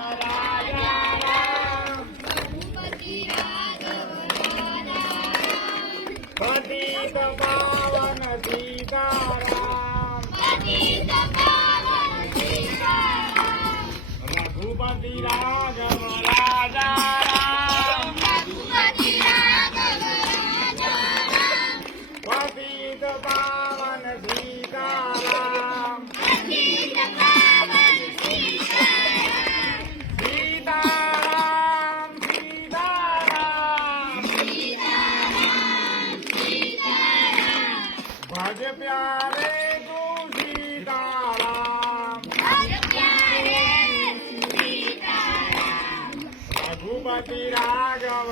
राजा राम पतित पावन सीताराम रघुपति राघव राजा राम पतित पावन सीताराम सीताराम सीताराम भज प्यारे तू सीताराम रघुपति राघव